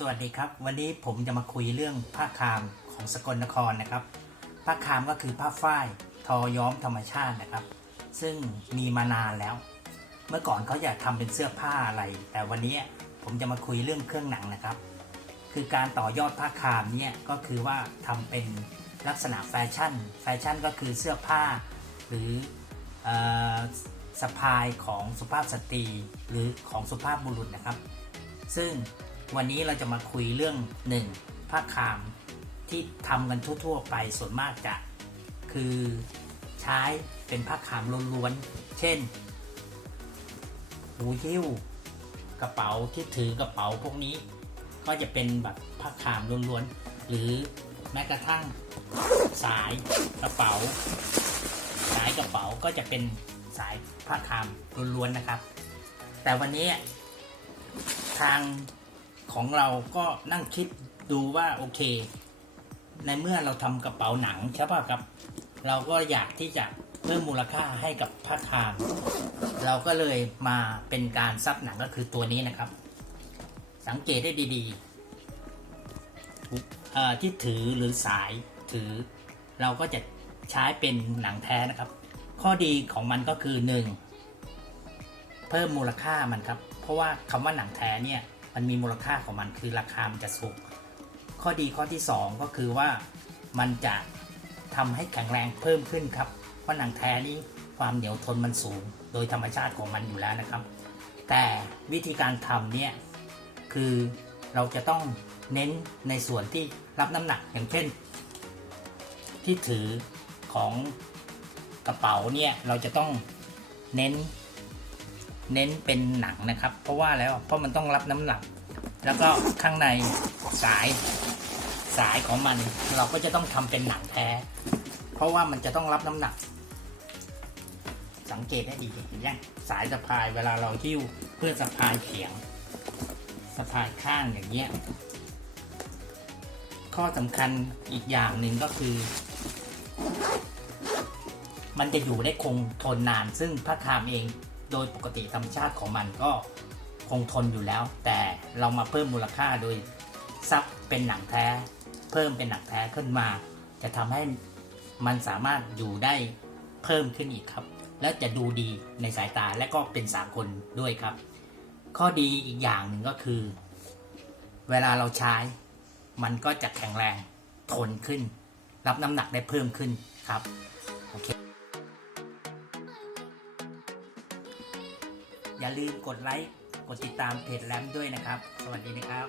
สวัสดีครับ วันนี้ผมจะมาคุยเรื่องผ้าคามของสกลนครนะครับ ผ้าคามก็คือผ้าฝ้ายทอย้อมธรรมชาตินะครับ ซึ่งมีมานานแล้ว เมื่อก่อนเขาอยากทำเป็นเสื้อผ้าอะไร แต่วันนี้ผมจะมาคุยเรื่องเครื่องหนังนะครับ คือการต่อยอดผ้าคามเนี่ยก็คือว่าทำเป็นลักษณะแฟชั่น แฟชั่นก็คือเสื้อผ้า หรือเออสะพายของสุภาพสตรีหรือของสุภาพบุรุษนะครับ ซึ่ง วันนี้เราจะมาคุยเรื่องหนึ่งผ้าคามที่ทำกันทั่ว ๆ ไปส่วนมากจะ คือใช้เป็นผ้าคามล้วนๆ เช่น หูหิ้ว กระเป๋าที่ถือกระเป๋าพวกนี้ ก็จะเป็นแบบผ้าคามล้วนๆ หรือแม้กระทั่งสายกระเป๋า สายกระเป๋าก็จะเป็นสายผ้าคามล้วนๆนะครับ แต่วันนี้ทาง ของเราก็นั่งคิดดูว่าโอเค ในเมื่อเราทำกระเป๋าหนังใช่ป่ะครับ เราก็อยากที่จะเพิ่มมูลค่าให้กับผ้าคามเราก็เลยมาเป็นการซับหนังก็คือตัวนี้นะครับ สังเกตได้ดีๆที่ถือหรือสายถือ เราก็จะใช้เป็นหนังแท้นะครับ ข้อดีของมันก็คือหนึ่งเพิ่มมูลค่ามันครับ เพราะว่าคำว่าหนังแท้เนี่ย มันมีมูลค่าของมันคือราคามันจะสูง ข้อดีข้อที่ 2 ก็คือว่ามันจะทำให้แข็งแรงเพิ่มขึ้นครับ เพราะหนังแท้นี่ความเหนียวทนมันสูง โดยธรรมชาติของมันอยู่แล้วนะครับ แต่วิธีการทำเนี่ยคือเราจะต้องเน้นในส่วนที่รับน้ำหนักอย่างเช่น ที่ถือของกระเป๋าเนี่ยเราจะต้องเน้น เน้นเป็นหนังนะครับ เพราะว่าแล้วเพราะมันต้องรับน้ำหนัก แล้วก็ข้างในสายสายของมันเราก็จะต้องทำเป็นหนังแท้ เพราะว่ามันจะต้องรับน้ำหนัก สังเกตได้ดีเห็นยังสายสะพายเวลาเราหิ้วเพื่อสะพายเขียงสะพายข้างอย่างเงี้ยข้อสำคัญอีกอย่างหนึ่งก็คือ มันจะอยู่ได้คงทนนานซึ่งผ้าคามเอง โดยปกติธรรมชาติของมันก็คงทนอยู่แล้ว แต่เรามาเพิ่มมูลค่าโดยซับเป็นหนังแท้ เพิ่มเป็นหนังแท้ขึ้นมา จะทำให้มันสามารถอยู่ได้เพิ่มขึ้นอีกครับ และจะดูดีในสายตาและก็เป็นสากลด้วยครับ ข้อดีอีกอย่างหนึ่งก็คือ เวลาเราใช้ มันก็จะแข็งแรงทนขึ้น รับน้ำหนักได้เพิ่มขึ้นครับโอเค อย่าลืมกดไลค์ กดติดตามเพจแรมด้วยนะครับ สวัสดีนะครับ